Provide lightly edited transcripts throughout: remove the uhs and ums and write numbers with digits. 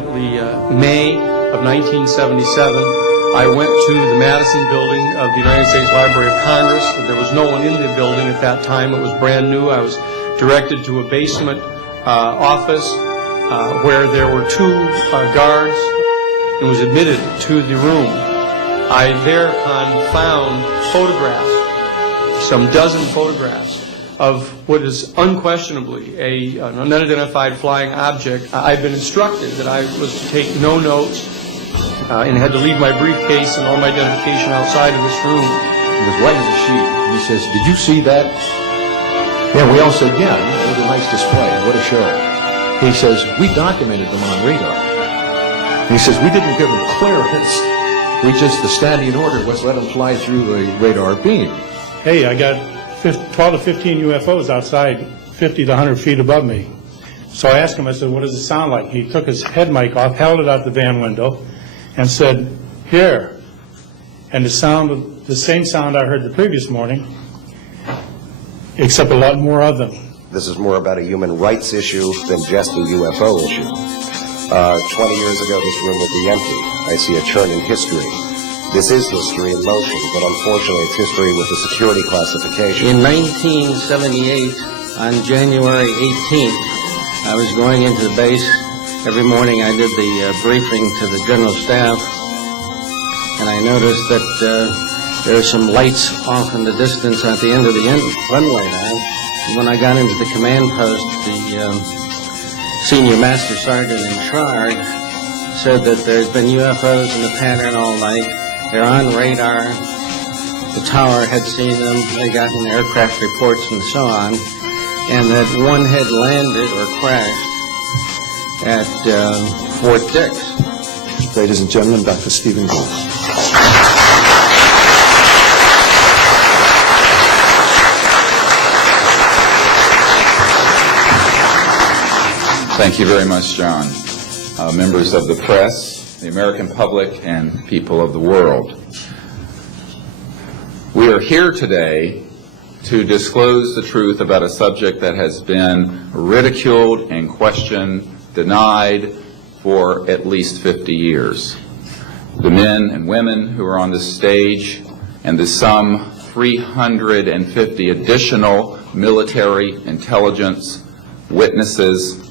May of 1977, I went to the Madison building of the United States Library of Congress. There was no one in the building at that time. It was brand new. I was directed to a basement office where there were two guards and was admitted to the room. I thereupon found photographs, some dozen photographs, of what is unquestionably an unidentified flying object. I'd been instructed that I was to take no notes and had to leave my briefcase and all my identification outside of this room. He was white as a sheet. He says, "Did you see that?" Yeah, we all said, "Yeah, it was a nice display. What a show." He says, "We documented them on radar." And he says, "We didn't give them clearance. We just, the standing order was let them fly through the radar beam." Hey, I got 12 to 15 UFOs outside, 50 to 100 feet above me. So I asked him, I said, "What does it sound like?" He took his head mic off, held it out the van window, and said, "Here." And the same sound I heard the previous morning, except a lot more of them. This is more about a human rights issue than just a UFO issue. 20 years ago, this room would be empty. I see a churn in history. This is history in motion, but unfortunately it's history with a security classification. In 1978, on January 18th, I was going into the base. Every morning I did the briefing to the general staff, and I noticed that there are some lights off in the distance at the end of the runway now. When I got into the command post, the senior master sergeant in charge said that there's been UFOs in the pattern all night. They're on radar. The tower had seen them. They got in aircraft reports and so on. And that one had landed or crashed at Fort Dix. Ladies and gentlemen, Dr. Stephen Gould. Thank you very much, John. Members of the press, the American public, and people of the world. We are here today to disclose the truth about a subject that has been ridiculed and questioned, denied for at least 50 years. The men and women who are on this stage and the some 350 additional military intelligence witnesses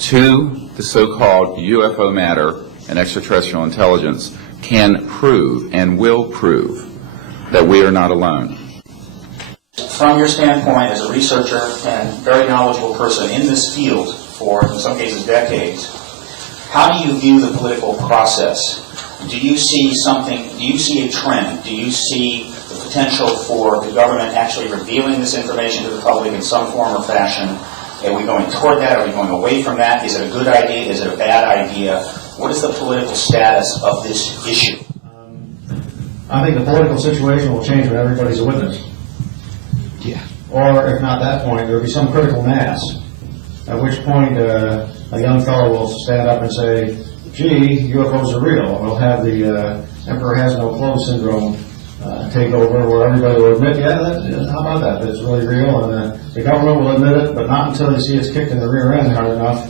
to the so-called UFO matter and extraterrestrial intelligence can prove and will prove that we are not alone. From your standpoint as a researcher and very knowledgeable person in this field for, in some cases, decades, how do you view the political process? Do you see something, do you see a trend? Do you see the potential for the government actually revealing this information to the public in some form or fashion? Are we going toward that? Are we going away from that? Is it a good idea? Is it a bad idea? What is the political status of this issue? I think the political situation will change when everybody's a witness. Yeah. Or, if not that point, there will be some critical mass, at which point a young fellow will stand up and say, "Gee, UFOs are real." And we'll have the Emperor Has No Clothes syndrome take over, where everybody will admit, "Yeah, how about that? That's really real." And the government will admit it, but not until they see it's kicked in the rear end hard enough.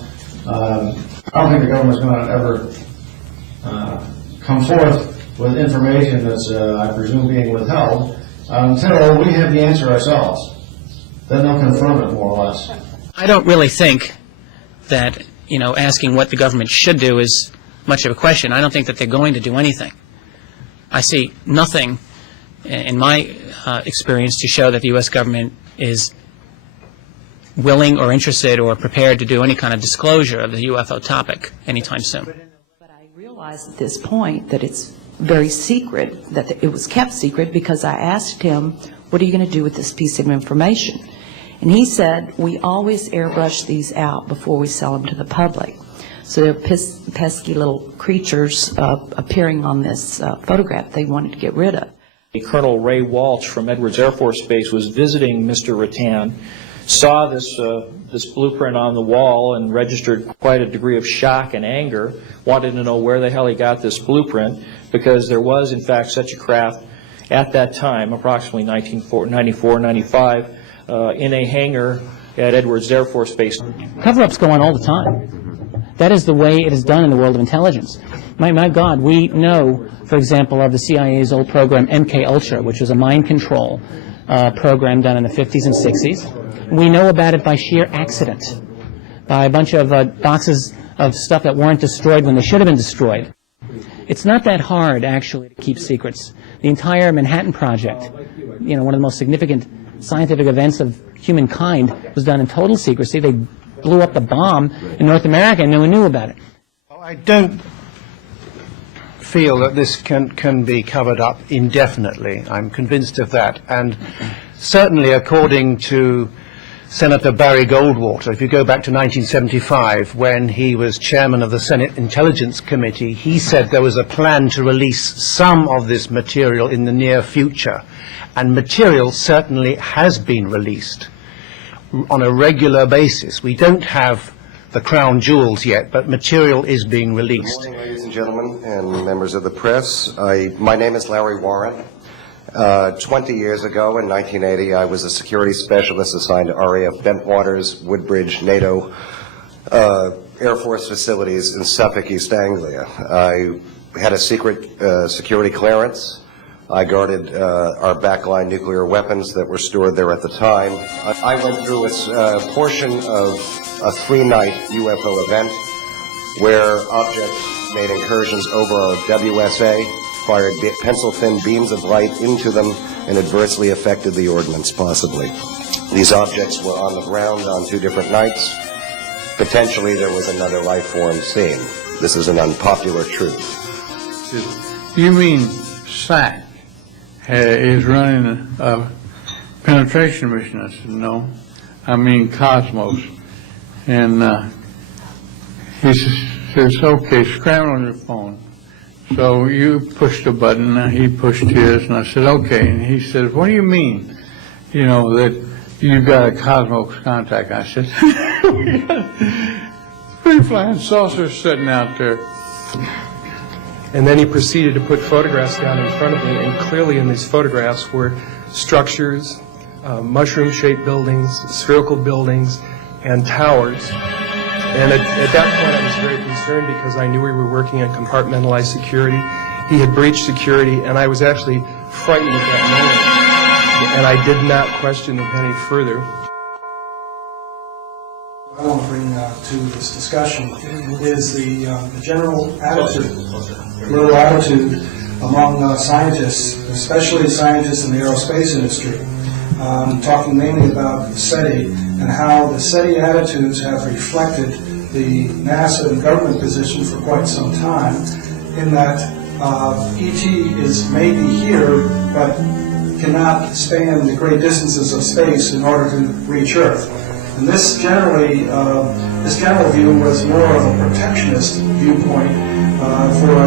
I don't think the government's going to ever come forth with information that's, I presume, being withheld until we have the answer ourselves. Then they'll confirm it, more or less. I don't really think that, asking what the government should do is much of a question. I don't think that they're going to do anything. I see nothing in my experience to show that the U.S. government is willing or interested or prepared to do any kind of disclosure of the UFO topic anytime soon. But I realize at this point that it's very secret, that it was kept secret, because I asked him, "What are you going to do with this piece of information?" And he said, "We always airbrush these out before we sell them to the public." So they're pesky little creatures appearing on this photograph they wanted to get rid of. Colonel Ray Walsh from Edwards Air Force Base was visiting Mr. Rattan, saw this blueprint on the wall and registered quite a degree of shock and anger, wanted to know where the hell he got this blueprint, because there was, in fact, such a craft at that time, approximately 1994, 95, in a hangar at Edwards Air Force Base. Cover-ups go on all the time. That is the way it is done in the world of intelligence. My God, we know, for example, of the CIA's old program, MK-Ultra, which was a mind control program done in the 50s and 60s. We know about it by sheer accident, by a bunch of boxes of stuff that weren't destroyed when they should have been destroyed. It's not that hard, actually, to keep secrets. The entire Manhattan Project, you know, one of the most significant scientific events of humankind, was done in total secrecy. They blew up the bomb in North America and no one knew about it. I don't feel that this can be covered up indefinitely. I'm convinced of that. And certainly, according to Senator Barry Goldwater, if you go back to 1975, when he was chairman of the Senate Intelligence Committee, he said there was a plan to release some of this material in the near future. And material certainly has been released on a regular basis. We don't have the crown jewels yet, but material is being released. Good morning, ladies and gentlemen, and members of the press. My name is Larry Warren. 20 years ago, in 1980, I was a security specialist assigned to RAF Bentwaters, Woodbridge, NATO Air Force facilities in Suffolk, East Anglia. I had a secret security clearance. I guarded our backline nuclear weapons that were stored there at the time. I went through a portion of a 3-night UFO event where objects made incursions over our WSA, fired pencil-thin beams of light into them, and adversely affected the ordnance, possibly. These objects were on the ground on 2 different nights. Potentially there was another life form seen. This is an unpopular truth. You mean SAC is running a penetration mission? I said, no. I mean Cosmos. And he says, okay, scramble on your phone. So you pushed a button, and he pushed his, and I said, okay. And he said, what do you mean, you know, that you got a Cosmos contact? I said, we got 3 flying saucers sitting out there. And then he proceeded to put photographs down in front of me, and clearly in these photographs were structures, mushroom-shaped buildings, spherical buildings, and towers. And at that point I was very concerned because I knew we were working on compartmentalized security. He had breached security, and I was actually frightened at that moment. And I did not question him any further. I want to bring to this discussion is the general attitude among scientists, especially scientists in the aerospace industry, talking mainly about SETI and how the SETI attitudes have reflected the NASA and government position for quite some time, in that ET is maybe here, but cannot span the great distances of space in order to reach Earth. And this general view was more of a protectionist viewpoint for a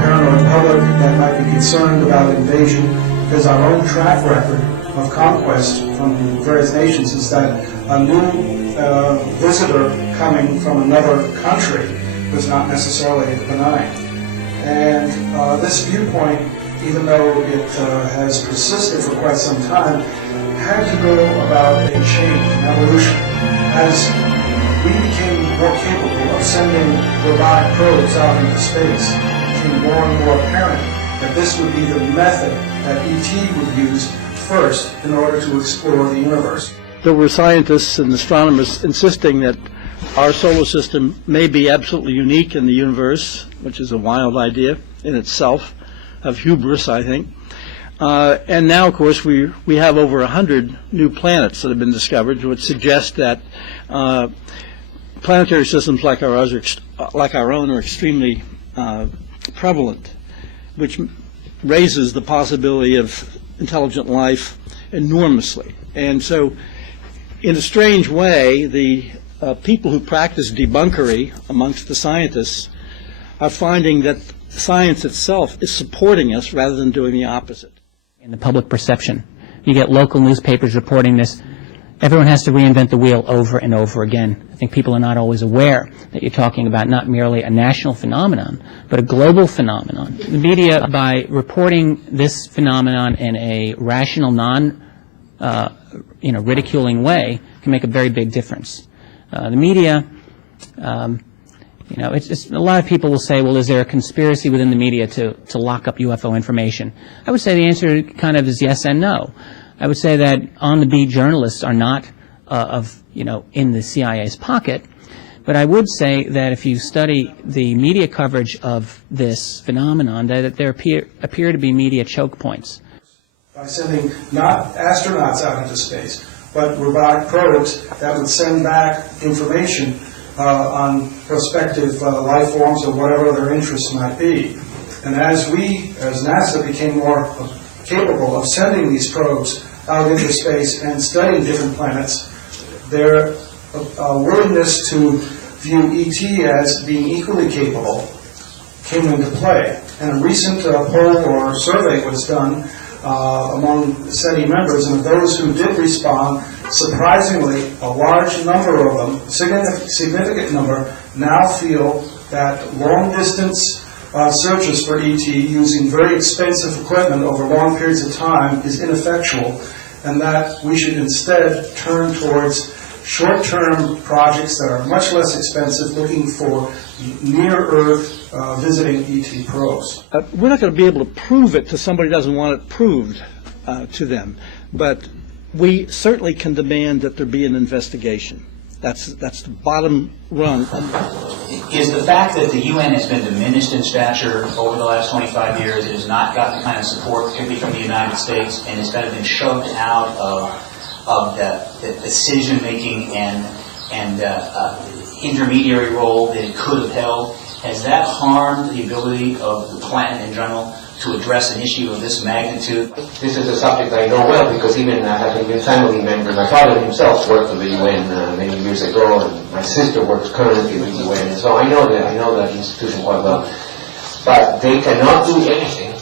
paranoid public that might be concerned about invasion, because our own track record of conquest from various nations is that a new visitor coming from another country was not necessarily benign. And this viewpoint, even though it has persisted for quite some time, had to go about a change, an evolution, as we became more capable of sending robotic probes out into space. It became more and more apparent that this would be the method that ET would use first in order to explore the universe. There were scientists and astronomers insisting that our solar system may be absolutely unique in the universe, which is a wild idea in itself, of hubris, I think. And now, of course, we have over 100 new planets that have been discovered, which suggest that planetary systems like our own are extremely prevalent, which raises the possibility of intelligent life enormously. And so, in a strange way, the people who practice debunkery amongst the scientists are finding that science itself is supporting us rather than doing the opposite. In the public perception, you get local newspapers reporting this. Everyone has to reinvent the wheel over and over again. I think people are not always aware that you're talking about not merely a national phenomenon, but a global phenomenon. The media, by reporting this phenomenon in a rational, ridiculing way, can make a very big difference. The media You know, it's a lot of people will say, well, is there a conspiracy within the media to lock up UFO information? I would say the answer kind of is yes and no. I would say that on-the-beat journalists are not in the CIA's pocket, but I would say that if you study the media coverage of this phenomenon, that there appear to be media choke points. By sending not astronauts out into space, but robotic probes that would send back information on prospective life forms or whatever their interests might be. And as NASA became more capable of sending these probes out into space and studying different planets, their willingness to view ET as being equally capable came into play. And a recent poll or survey was done among SETI members, and of those who did respond, surprisingly, a large number of them, significant number, now feel that long-distance searches for ET using very expensive equipment over long periods of time is ineffectual, and that we should instead turn towards short-term projects that are much less expensive, looking for near-Earth visiting ET probes. We're not going to be able to prove it to somebody who doesn't want it proved to them, but we certainly can demand that there be an investigation. That's the bottom rung. Is the fact that the UN has been diminished in stature over the last 25 years, it has not gotten the kind of support, particularly from the United States, and has kind of been shoved out of the decision-making and intermediary role that it could have held, has that harmed the ability of the planet in general to address an issue of this magnitude? This is a subject I know well because even having been family member, my father himself worked for the UN many years ago, and my sister works currently with the UN, so I know that institution quite well. But they cannot do anything.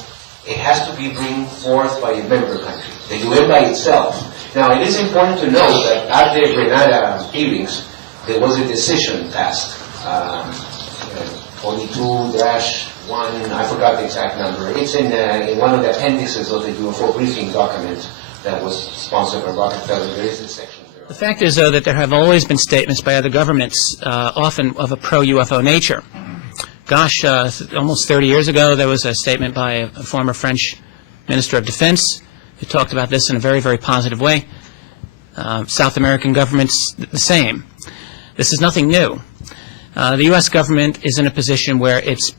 It has to be brought forth by a member country, the UN by itself. Now, it is important to note that at the Grenada hearings, there was a decision passed, 42-1, I forgot the exact number. It's in one of the appendices of the UFO briefing document that was sponsored by Rockefeller. There is a section there. The fact is, though, that there have always been statements by other governments, often of a pro-UFO nature. Gosh, almost 30 years ago, there was a statement by a former French Minister of Defense who talked about this in a very, very positive way. South American governments, the same. This is nothing new. The U.S. government is in a position where it's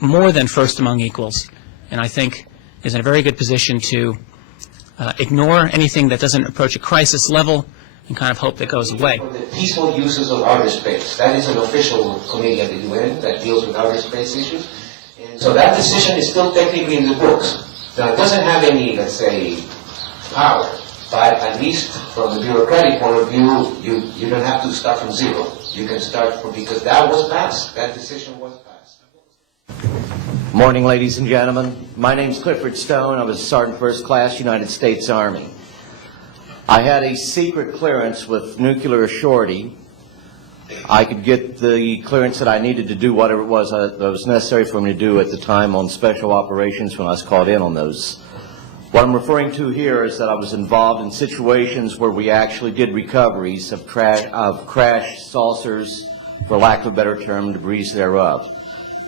more than first among equals, and I think is in a very good position to ignore anything that doesn't approach a crisis level and kind of hope that goes away. For the peaceful uses of outer space, that is an official committee at the UN that deals with outer space issues. And so that decision is still technically in the books. Now, it doesn't have any, let's say, power, but at least from the bureaucratic point of view, you don't have to start from zero. You can start from, because that was passed, that decision was passed. Morning, ladies and gentlemen. My name's Clifford Stone. I was Sergeant First Class, United States Army. I had a secret clearance with nuclear surety. I could get the clearance that I needed to do whatever it was that was necessary for me to do at the time on special operations when I was called in on those. What I'm referring to here is that I was involved in situations where we actually did recoveries of crashed saucers, for lack of a better term, debris thereof.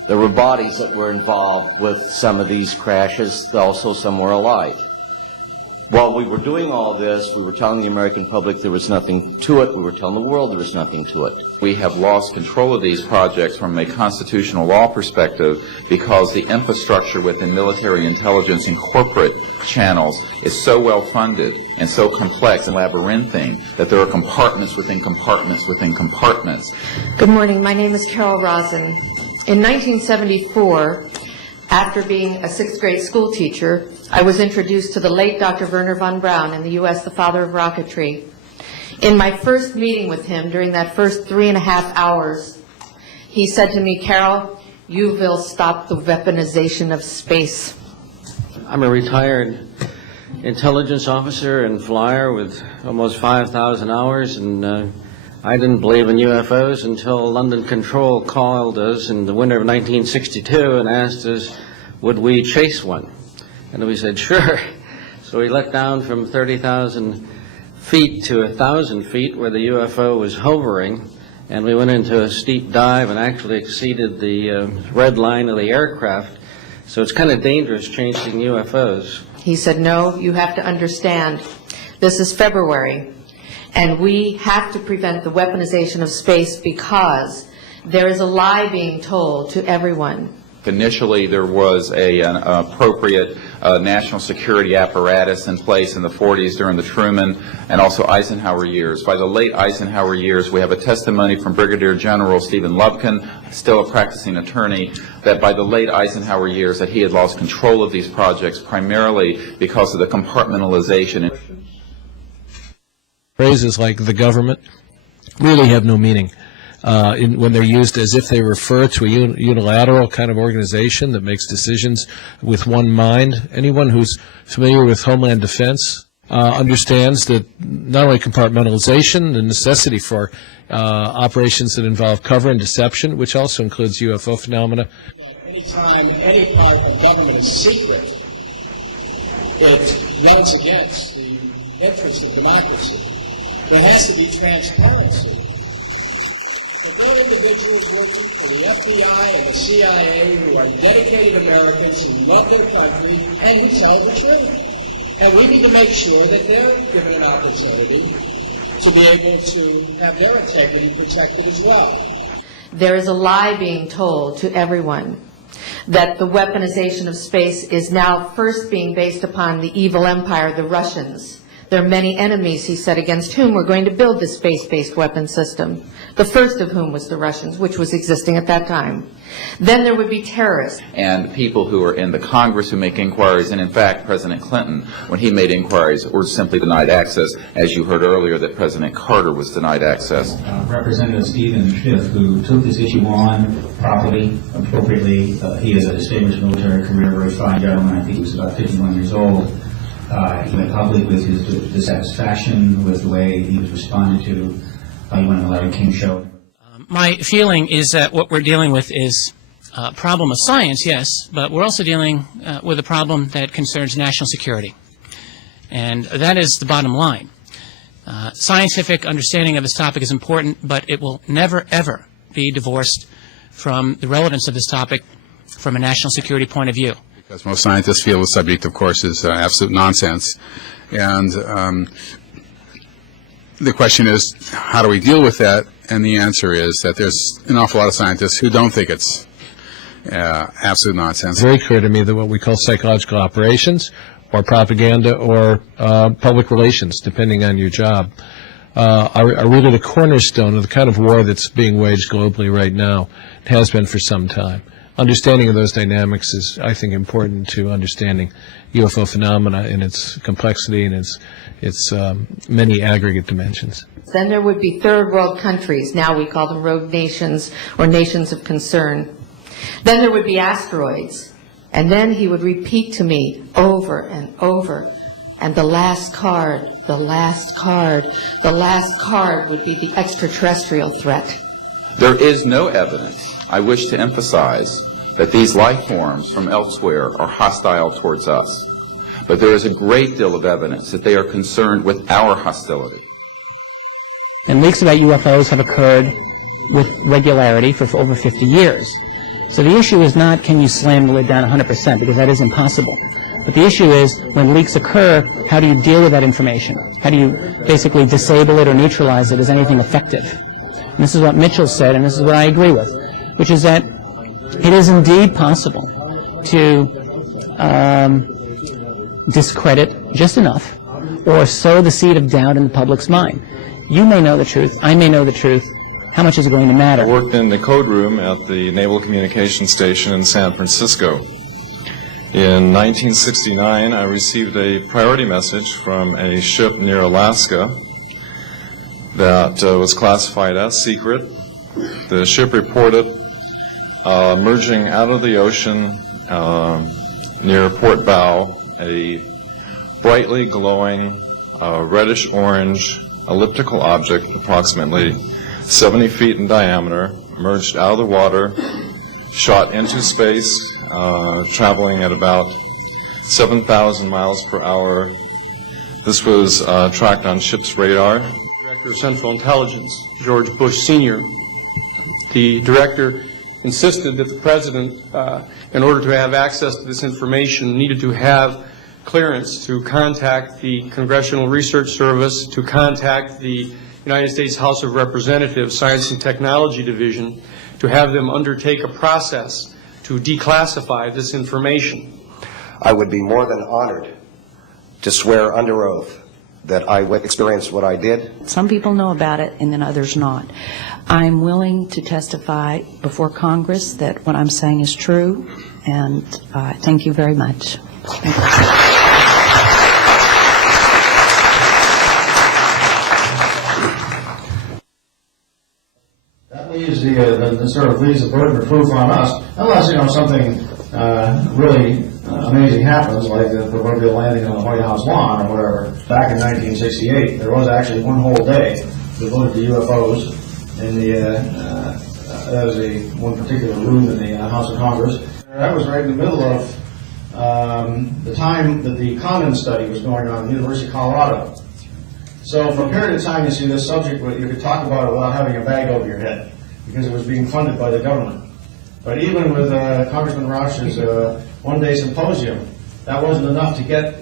There were bodies that were involved with some of these crashes, also some were alive. While we were doing all this, we were telling the American public there was nothing to it. We were telling the world there was nothing to it. We have lost control of these projects from a constitutional law perspective because the infrastructure within military intelligence and corporate channels is so well funded and so complex and labyrinthine that there are compartments within compartments within compartments. Good morning. My name is Carol Rosen. In 1974, after being a sixth grade school teacher, I was introduced to the late Dr. Werner von Braun in the U.S., the father of rocketry. In my first meeting with him, during that first 3.5 hours, he said to me, "Carol, you will stop the weaponization of space." I'm a retired intelligence officer and flyer with almost 5,000 hours, and I didn't believe in UFOs until London Control called us in the winter of 1962 and asked us, would we chase one? And we said, sure. So we let down from 30,000 feet to 1,000 feet where the UFO was hovering, and we went into a steep dive and actually exceeded the red line of the aircraft. So it's kind of dangerous chasing UFOs. He said, no, you have to understand, this is February, and we have to prevent the weaponization of space because there is a lie being told to everyone. Initially, there was an appropriate national security apparatus in place in the 40s during the Truman and also Eisenhower years. By the late Eisenhower years, we have a testimony from Brigadier General Stephen Lubkin, still a practicing attorney, that by the late Eisenhower years that he had lost control of these projects primarily because of the compartmentalization. Phrases like the government really have no meaning. When they're used as if they refer to a unilateral kind of organization that makes decisions with one mind. Anyone who's familiar with Homeland Defense understands that not only compartmentalization, the necessity for operations that involve cover and deception, which also includes UFO phenomena. Anytime any part of government is secret, it runs against the interests of democracy. There has to be transparency. No individuals working for the FBI and the CIA who are dedicated Americans who love their country and who tell the truth. And we need to make sure that they're given an opportunity to be able to have their integrity protected as well. There is a lie being told to everyone that the weaponization of space is now first being based upon the evil empire, the Russians. There are many enemies, he said, against whom we're going to build this space-based weapon system. The first of whom was the Russians, which was existing at that time. Then there would be terrorists. And people who are in the Congress who make inquiries, and in fact, President Clinton, when he made inquiries, were simply denied access, as you heard earlier that President Carter was denied access. Representative Stephen Schiff, who took this issue on properly, appropriately. He has a distinguished military career, very fine gentleman. I think he was about 51 years old. He went public with his dissatisfaction with the way he was responded to. He went on the Larry King show. My feeling is that what we're dealing with is a problem of science, yes, but we're also dealing with a problem that concerns national security. And that is the bottom line. Scientific understanding of this topic is important, but it will never, ever be divorced from the relevance of this topic from a national security point of view. Because most scientists feel the subject, of course, is absolute nonsense. And the question is, how do we deal with that? And the answer is that there's an awful lot of scientists who don't think it's absolute nonsense. It's very clear to me that what we call psychological operations or propaganda or public relations, depending on your job, are really the cornerstone of the kind of war that's being waged globally right now. It has been for some time. Understanding of those dynamics is, I think, important to understanding UFO phenomena in its complexity and its many aggregate dimensions. Then there would be third world countries. Now we call them rogue nations or nations of concern. Then there would be asteroids. And then he would repeat to me over and over. And the last card, the last card, the last card would be the extraterrestrial threat. There is no evidence, I wish to emphasize, that these life forms from elsewhere are hostile towards us. But there is a great deal of evidence that they are concerned with our hostility. And leaks about UFOs have occurred with regularity for over 50 years. So the issue is not can you slam the lid down 100%, because that is impossible. But the issue is when leaks occur, how do you deal with that information? How do you basically disable it or neutralize it as anything effective? And this is what Mitchell said, and this is what I agree with, which is that it is indeed possible to discredit just enough or sow the seed of doubt in the public's mind. You may know the truth, I may know the truth. How much is it going to matter? I worked in the code room at the Naval Communications Station in San Francisco. In 1969, I received a priority message from a ship near Alaska that was classified as secret. The ship reported emerging out of the ocean near port bow, a brightly glowing reddish-orange elliptical object approximately 70 feet in diameter, emerged out of the water, shot into space, traveling at about 7,000 miles per hour. This was tracked on ship's radar. Director Director of Central Intelligence, George Bush Sr. The director insisted that the president, in order to have access to this information, needed to have clearance to contact the Congressional Research Service, to contact the United States House of Representatives Science and Technology Division, to have them undertake a process to declassify this information. I would be more than honored to swear under oath that I experienced what I did. Some people know about it and then others not. I'm willing to testify before Congress that what I'm saying is true, and thank you very much. That leaves the sort of leaves the burden of proof on us, unless something really amazing happens, like the proverbial landing on the White House lawn or whatever. Back in 1968, there was actually one whole day devoted to UFOs in that was one particular room in the House of Congress. I was right in the middle of the time that the Condon study was going on at the University of Colorado. So for a period of time, you see, this subject, you could talk about it without having a bag over your head, because it was being funded by the government. But even with Congressman Rauch's one-day symposium, that wasn't enough to get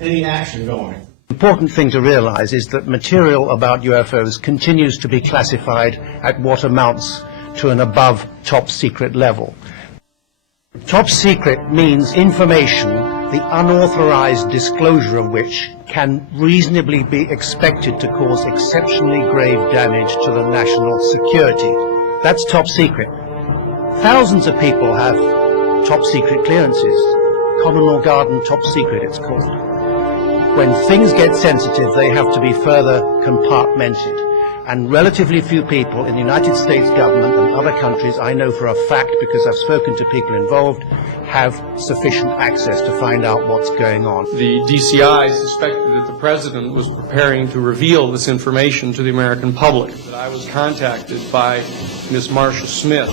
any action going. The important thing to realize is that material about UFOs continues to be classified at what amounts to an above top secret level. Top secret means information, the unauthorized disclosure of which can reasonably be expected to cause exceptionally grave damage to the national security. That's top secret. Thousands of people have top secret clearances. Common or garden top secret, it's called. When things get sensitive, they have to be further compartmented. And relatively few people in the United States government and other countries, I know for a fact because I've spoken to people involved, have sufficient access to find out what's going on. The DCI suspected that the president was preparing to reveal this information to the American public. I was contacted by Ms. Marcia Smith,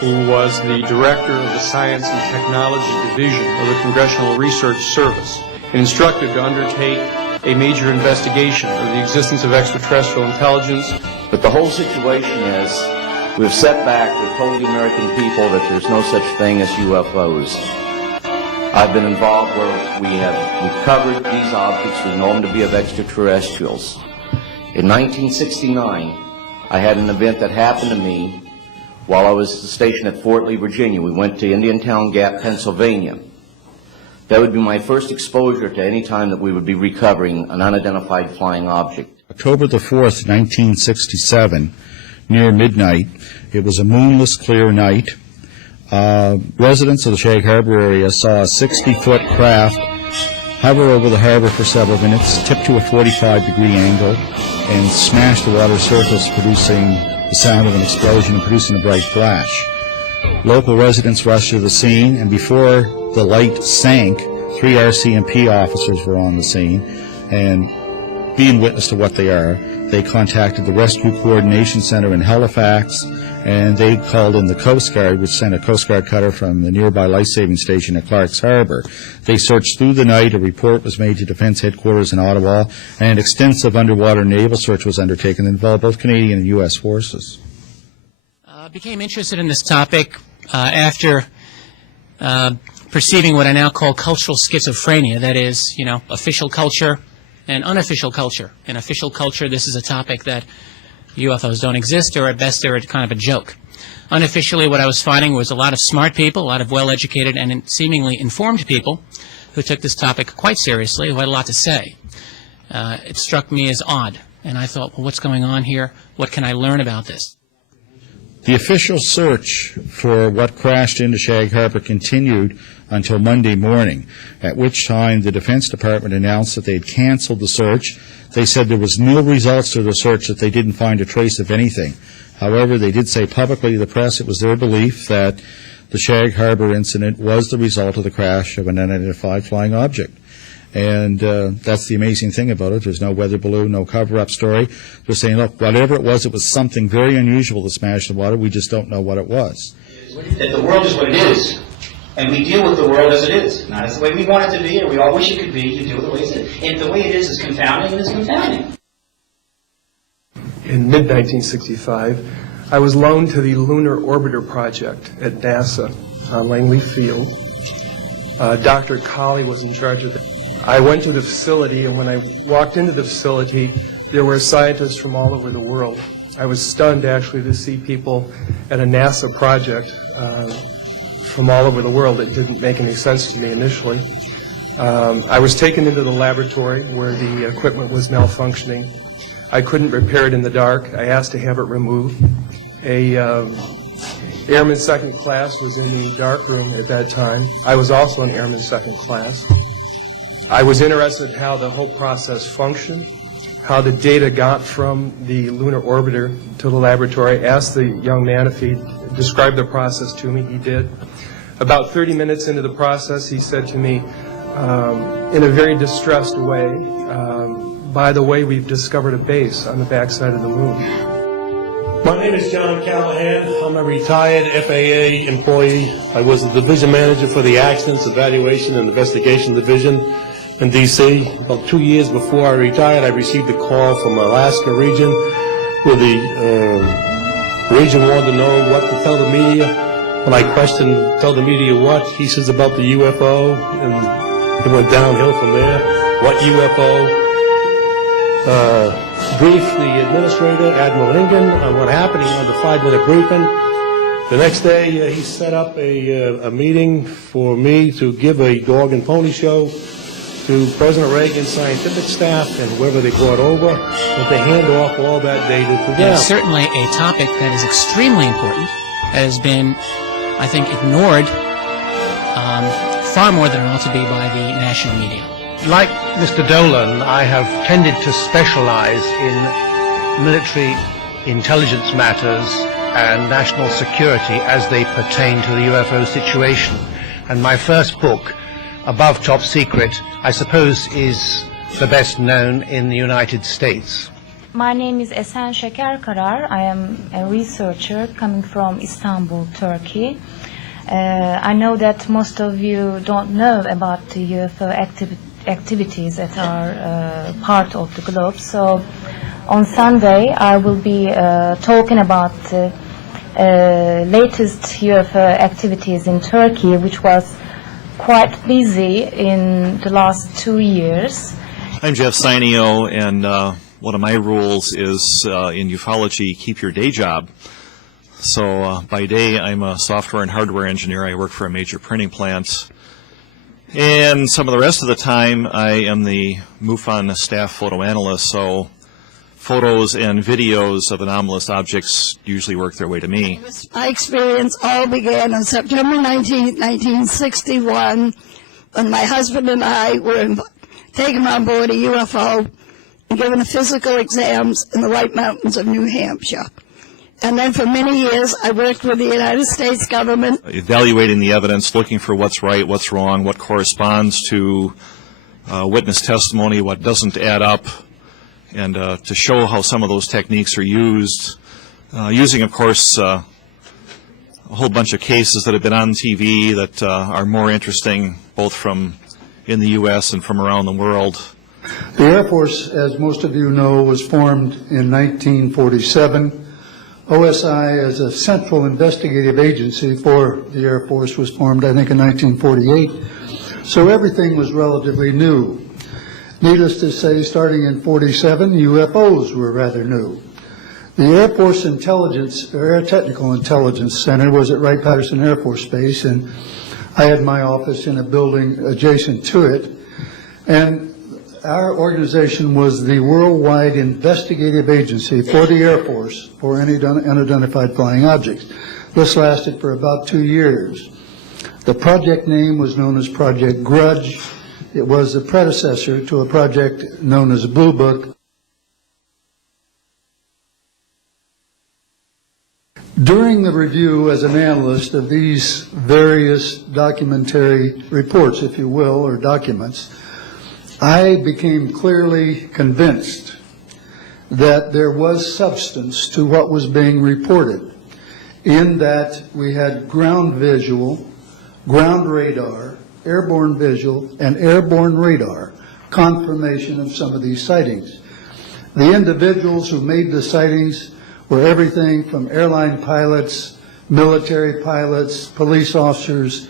who was the director of the Science and Technology Division of the Congressional Research Service, and instructed to undertake a major investigation of the existence of extraterrestrial intelligence. But the whole situation is, we've set back, we've told the American people that there's no such thing as UFOs. I've been involved where we have recovered these objects we know them to be of extraterrestrials. In 1969, I had an event that happened to me while I was stationed at Fort Lee, Virginia. We went to Indiantown Gap, Pennsylvania. That would be my first exposure to any time that we would be recovering an unidentified flying object. October the 4th, 1967, near midnight, it was a moonless, clear night. Residents of the Shag Harbor area saw a 60-foot craft hover over the harbor for several minutes, tip to a 45-degree angle, and smash the water surface, producing the sound of an explosion and producing a bright flash. Local residents rushed to the scene, and before the light sank, 3 RCMP officers were on the scene, and being witness to what they are, they contacted the Rescue Coordination Center in Halifax, and they called in the Coast Guard, which sent a Coast Guard cutter from the nearby life-saving station at Clark's Harbor. They searched through the night. A report was made to Defence Headquarters in Ottawa, and an extensive underwater naval search was undertaken that involved both Canadian and U.S. forces. I became interested in this topic after perceiving what I now call cultural schizophrenia, that is, official culture and unofficial culture. In official culture, this is a topic that UFOs don't exist, or at best they're kind of a joke. Unofficially, what I was finding was a lot of smart people, a lot of well-educated and seemingly informed people who took this topic quite seriously, who had a lot to say. It struck me as odd, and I thought, well, what's going on here? What can I learn about this? The official search for what crashed into Shag Harbor continued until Monday morning, at which time the Defense Department announced that they had canceled the search. They said there was no results to the search, that they didn't find a trace of anything. However, they did say publicly to the press it was their belief that the Shag Harbor incident was the result of the crash of an unidentified flying object. And that's the amazing thing about it. There's no weather balloon, no cover-up story. They're saying, look, whatever it was something very unusual that smashed the water. We just don't know what it was. That the world is what it is, and we deal with the world as it is. Not as the way we want it to be, or we all wish it could be. You deal with the way it is. And the way it is confounding, and it's confounding. in mid-1965, I was loaned to the Lunar Orbiter Project at NASA on Langley Field. Dr. Colley was in charge of it. I went to the facility, and when I walked into the facility, there were scientists from all over the world. I was stunned, actually, to see people at a NASA project from all over the world. It didn't make any sense to me initially. I was taken into the laboratory where the equipment was malfunctioning. I couldn't repair it in the dark. I asked to have it removed. A airman second class was in the dark room at that time. I was also an airman second class. I was interested in how the whole process functioned, how the data got from the lunar orbiter to the laboratory. I asked the young man if he'd describe the process to me. He did. About 30 minutes into the process, he said to me, in a very distressed way, by the way, we've discovered a base on the backside of the moon. My name is John Callahan. I'm a retired FAA employee. I was the division manager for the Accidents, Evaluation, and Investigation Division in D.C. About 2 years before I retired, I received a call from Alaska region where the region wanted to know what to tell the media. When I questioned, tell the media what, he says about the UFO, and it went downhill from there. What UFO? Briefed the administrator, Admiral Ingen, on what happened. He wanted a 5-minute briefing. The next day, he set up a meeting for me to give a dog and pony show to President Reagan's scientific staff and whoever they brought over, and to hand off all that data to them. It's certainly a topic that is extremely important, that has been, I think, ignored far more than it ought to be by the national media. Like Mr. Dolan, I have tended to specialize in military intelligence matters and national security as they pertain to the UFO situation. And my first book, Above Top Secret, I suppose is the best known in the United States. My name is Esen Şekerkarar. I am a researcher coming from Istanbul, Turkey. I know that most of you don't know about the UFO activities that are part of the globe. So on Sunday I will be talking about the latest UFO activities in Turkey, which was quite busy in the last 2 years. I'm Jeff Sinio, and one of my rules is in ufology, keep your day job. So by day, I'm a software and hardware engineer. I work for a major printing plant. And some of the rest of the time, I am the MUFON staff photo analyst, so photos and videos of anomalous objects usually work their way to me. My experience all began on September 19, 1961, when my husband and I were taken on board a UFO and given a physical exams in the White Mountains of New Hampshire. And then for many years, I worked with the United States government. Evaluating the evidence, looking for what's right, what's wrong, what corresponds to witness testimony, what doesn't add up, and to show how some of those techniques are used. Using, of course, a whole bunch of cases that have been on TV that are more interesting, both from in the U.S. and from around the world. The Air Force, as most of you know, was formed in 1947. OSI, as a central investigative agency for the Air Force, was formed, I think, in 1948. So everything was relatively new. Needless to say, starting in 47, UFOs were rather new. The Air Force Intelligence, or Air Technical Intelligence Center was at Wright-Patterson Air Force Base, and I had my office in a building adjacent to it. And our organization was the worldwide investigative agency for the Air Force for any unidentified flying objects. This lasted for about 2 years. The project name was known as Project Grudge. It was a predecessor to a project known as Blue Book. During the review as an analyst of these various documentary reports, if you will, or documents, I became clearly convinced that there was substance to what was being reported, in that we had ground visual, ground radar, airborne visual, and airborne radar confirmation of some of these sightings. The individuals who made the sightings were everything from airline pilots, military pilots, police officers,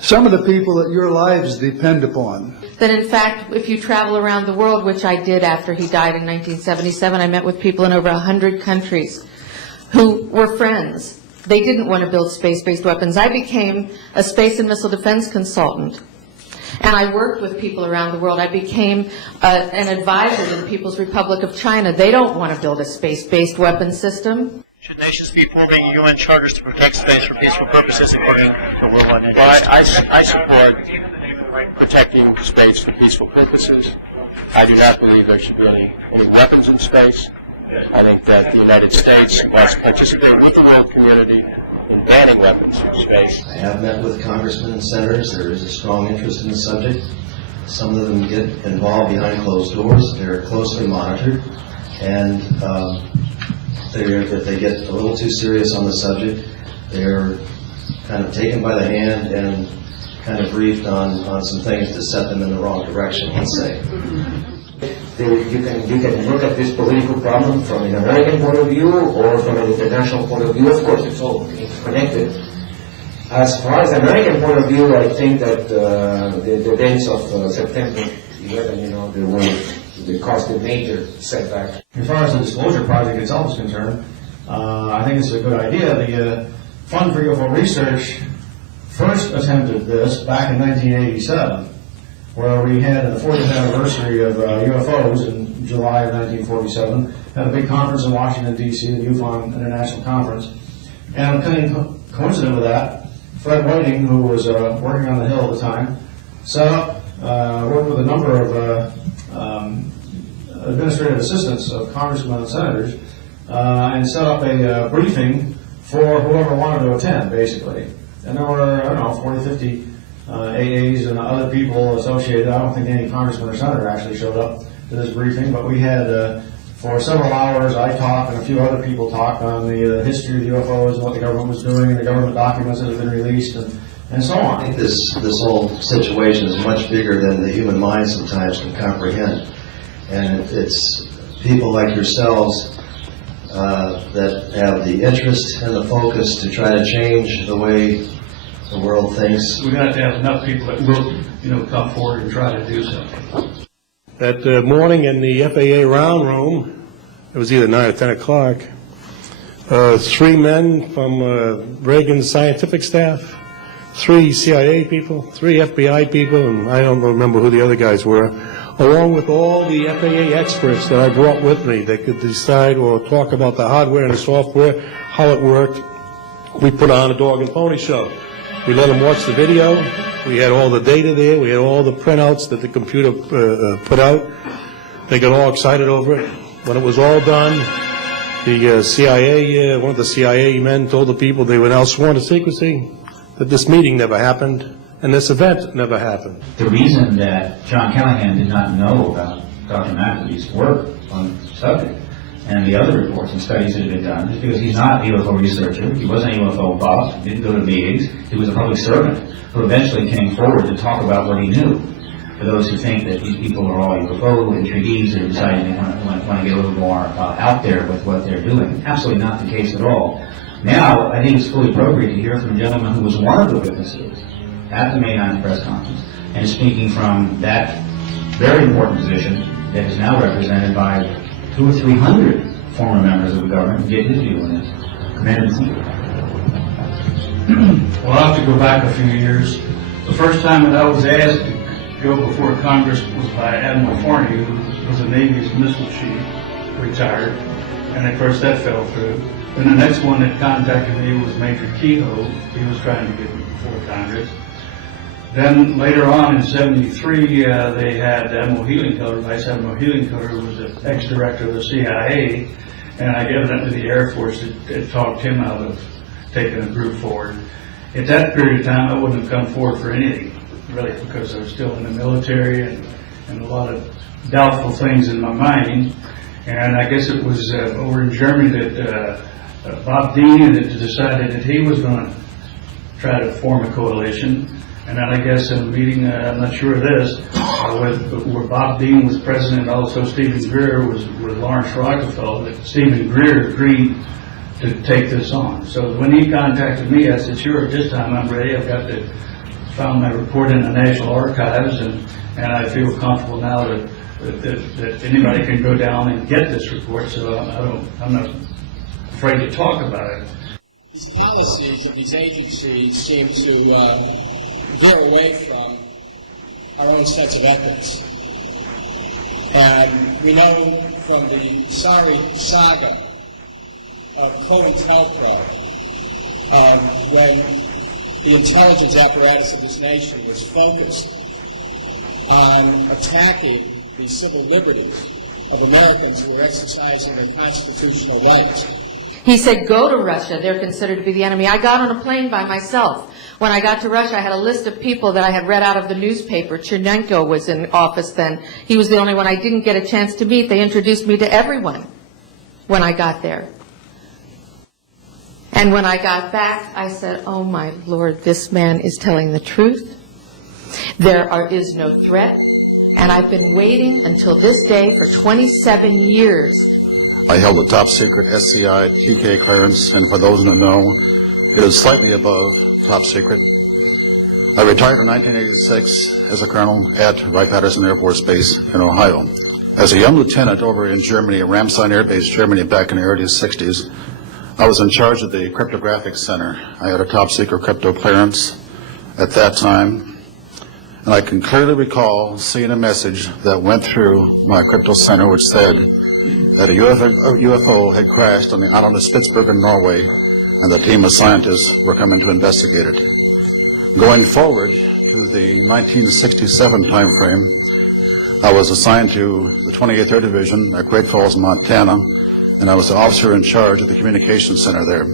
some of the people that your lives depend upon. That in fact, if you travel around the world, which I did after he died in 1977, I met with people in over 100 countries who were friends. They didn't want to build space-based weapons. I became a space and missile defense consultant, and I worked with people around the world. I became an advisor to the People's Republic of China. They don't want to build a space-based weapon system. Should nations be forming UN charters to protect space for peaceful purposes, according to World War? Well, I support protecting space for peaceful purposes. I do not believe there should be any weapons in space. I think that the United States must participate with the world community in banning weapons from space. I have met with congressmen and senators. There is a strong interest in the subject. Some of them get involved behind closed doors. They're closely monitored, and if they get a little too serious on the subject, they're kind of taken by the hand and kind of briefed on some things to set them in the wrong direction, let's say. You can look at this political problem from an American point of view or from an international point of view. Of course, it's all connected. As far as the American point of view, I think that the dates of September 11, they caused a major setback. As far as the disclosure project itself is concerned, I think it's a good idea. The Fund for UFO Research first attempted this back in 1987, where we had the 40th anniversary of UFOs in July of 1947, had a big conference in Washington, D.C., the UFON International Conference. And coincident with that, Fred Whiting, who was working on the Hill at the time, set up, worked with a number of administrative assistants of congressmen and senators, and set up a briefing for whoever wanted to attend, basically. And there were, I don't know, 40, 50 AAs and other people associated. I don't think any congressman or senator actually showed up to this briefing, but we had, for several hours, I talked and a few other people talked on the history of the UFOs and what the government was doing and the government documents that have been released and so on. I think this whole situation is much bigger than the human mind sometimes can comprehend. And it's people like yourselves that have the interest and the focus to try to change the way the world thinks. We got to have enough people that will, come forward and try to do something. That morning in the FAA round room, it was either 9 or 10 o'clock, 3 men from Reagan's scientific staff, 3 CIA people, 3 FBI people, and I don't remember who the other guys were, along with all the FAA experts that I brought with me. They could decide or talk about the hardware and the software, how it worked. We put on a dog and pony show. We let them watch the video. We had all the data there. We had all the printouts that the computer put out. They got all excited over it. When it was all done, the CIA, one of the CIA men told the people they were now sworn to secrecy, that this meeting never happened and this event never happened. The reason that John Callahan did not know about Dr. McAfee's work on the subject and the other reports and studies that had been done is because he's not a UFO researcher, he wasn't a UFO buff, he didn't go to meetings, he was a public servant who eventually came forward to talk about what he knew. For those who think that these people are all UFO intriguees or deciding they want to get a little more out there with what they're doing, absolutely not the case at all. Now, I think it's fully appropriate to hear from a gentleman who was one of the witnesses at the May 9th press conference and speaking from that very important position that is now represented by 200 or 300 former members of the government, get his view on this. Commander-in-Chief. Well, I'll have to go back a few years. The first time that I was asked to go before Congress was by Admiral Forney, who was the Navy's missile chief, retired, and of course that fell through. Then the next one that contacted me was Major Kehoe. He was trying to get before Congress. Then later on in '73, they had Admiral Healingcutter, Vice Admiral Healingcutter, who was the ex-director of the CIA, and evidently the Air Force had talked him out of taking a group forward. At that period of time, I wouldn't have come forward for anything, really, because I was still in the military and a lot of doubtful things in my mind. And I guess it was over in Germany that Bob Dean had decided that he was going to try to form a coalition. And then I guess in a meeting, I'm not sure of this, where Bob Dean was president, also Stephen Greer was with Lawrence Rockefeller, that Stephen Greer agreed to take this on. So when he contacted me, I said, sure, at this time I'm ready. I've got found my report in the National Archives, and I feel comfortable now that anybody can go down and get this report, so I'm not afraid to talk about it. These policies of these agencies seem to veer away from our own sense of ethics. And we know from the sorry saga of COINTELPRO, when the intelligence apparatus of this nation was focused on attacking the civil liberties of Americans who were exercising their constitutional rights. He said, go to Russia. They're considered to be the enemy. I got on a plane by myself. When I got to Russia, I had a list of people that I had read out of the newspaper. Chernenko was in office then. He was the only one I didn't get a chance to meet. They introduced me to everyone when I got there. And when I got back, I said, oh my Lord, this man is telling the truth. There is no threat. And I've been waiting until this day for 27 years. I held a top secret SCI TK clearance, and for those who know, it is slightly above top secret. I retired in 1986 as a colonel at Wright-Patterson Air Force Base in Ohio. As a young lieutenant over in Germany, at Ramstein Air Base, Germany, back in the early 60s, I was in charge of the cryptographic center. I had a top secret crypto clearance at that time, and I can clearly recall seeing a message that went through my crypto center which said that a UFO had crashed on the island of Spitsbergen, Norway, and the team of scientists were coming to investigate it. Going forward to the 1967 timeframe, I was assigned to the 28th Air Division at Great Falls, Montana, and I was the officer in charge of the communications center there.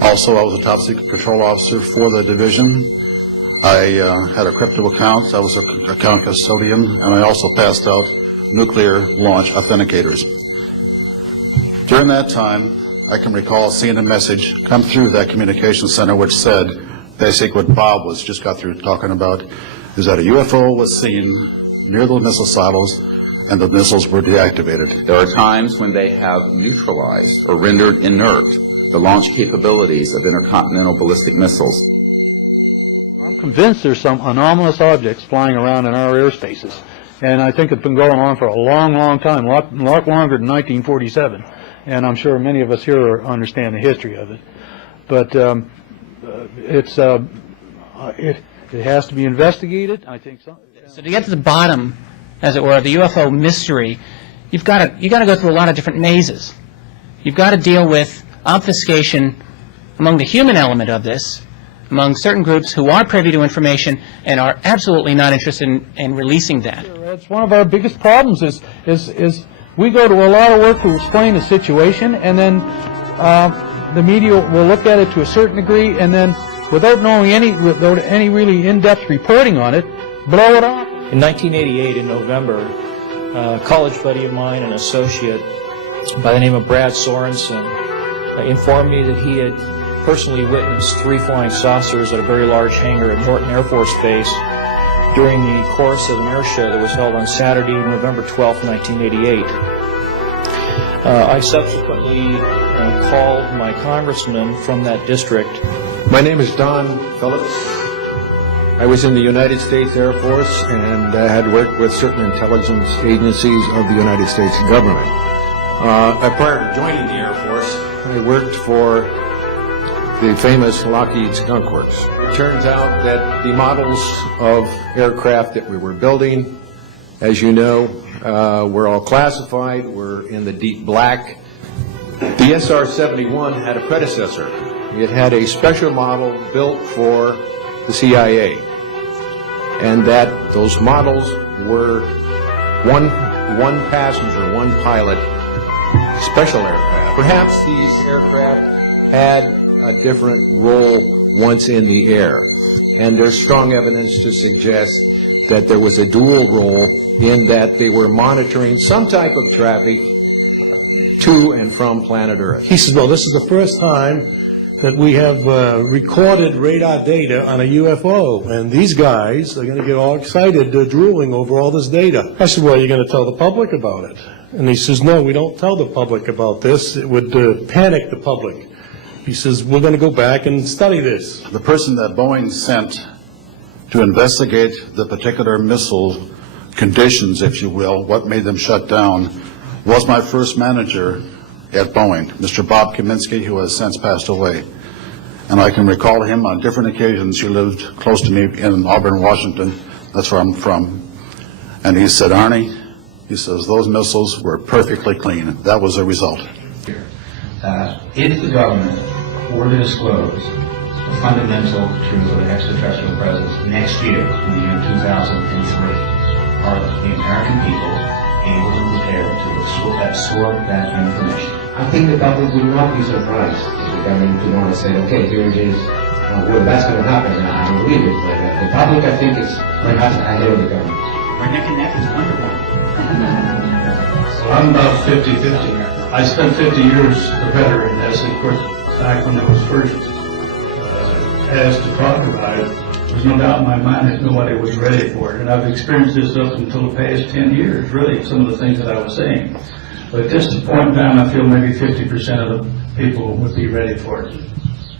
Also, I was a top secret control officer for the division. I had a crypto account. I was an account custodian, and I also passed out nuclear launch authenticators. During that time, I can recall seeing a message come through that communication center which said, basically what Bob was just got through talking about, is that a UFO was seen near the missile silos and the missiles were deactivated. There are times when they have neutralized or rendered inert the launch capabilities of intercontinental ballistic missiles. I'm convinced there's some anomalous objects flying around in our airspaces, and I think it's been going on for a long, long time, a lot longer than 1947. And I'm sure many of us here understand the history of it. But it has to be investigated. I think so. So to get to the bottom, as it were, of the UFO mystery, you've got to go through a lot of different mazes. You've got to deal with obfuscation among the human element of this, among certain groups who are privy to information and are absolutely not interested in releasing that. That's one of our biggest problems is we go to a lot of work to explain the situation, and then the media will look at it to a certain degree, and then without any really in-depth reporting on it, blow it off. In 1988, in November, a college buddy of mine, an associate by the name of Brad Sorensen, informed me that he had personally witnessed 3 flying saucers at a very large hangar at Norton Air Force Base during the course of an air show that was held on Saturday, November 12, 1988. I subsequently called my congressman from that district. My name is Don Phillips. I was in the United States Air Force and had worked with certain intelligence agencies of the United States government. Prior to joining the Air Force, I worked for the famous Lockheed Skunk Works. It turns out that the models of aircraft that we were building, as you know, were all classified, were in the deep black. The SR-71 had a predecessor. It had a special model built for the CIA, and that those models were one passenger, one pilot, special aircraft. Perhaps these aircraft had a different role once in the air, and there's strong evidence to suggest that there was a dual role in that they were monitoring some type of traffic to and from planet Earth. He says, well, this is the first time that we have recorded radar data on a UFO, and these guys are going to get all excited, drooling over all this data. I said, well, you're going to tell the public about it? And he says, no, we don't tell the public about this. It would panic the public. He says, we're going to go back and study this. The person that Boeing sent to investigate the particular missile conditions, if you will, what made them shut down, was my first manager at Boeing, Mr. Bob Kaminsky, who has since passed away. And I can recall him on different occasions. He lived close to me in Auburn, Washington. That's where I'm from. And he said, Arnie, he says, those missiles were perfectly clean. That was the result. If the government were to disclose the fundamental truth of the extraterrestrial presence next year, in the year 2003, are the American people able and prepared to absorb that information? I think the public will not be surprised if the government tomorrow say, okay, here it is. Well, that's going to happen. I believe it. But the public, I think, is perhaps ahead of the government. We're neck and neck is wonderful. Well, I'm about 50-50. I spent 50 years a veteran, as of course, back when I was first asked to talk about it, there's no doubt in my mind that nobody was ready for it. And I've experienced this up until the past 10 years, really, some of the things that I was saying. But at this point in time, I feel maybe 50% of the people would be ready for it.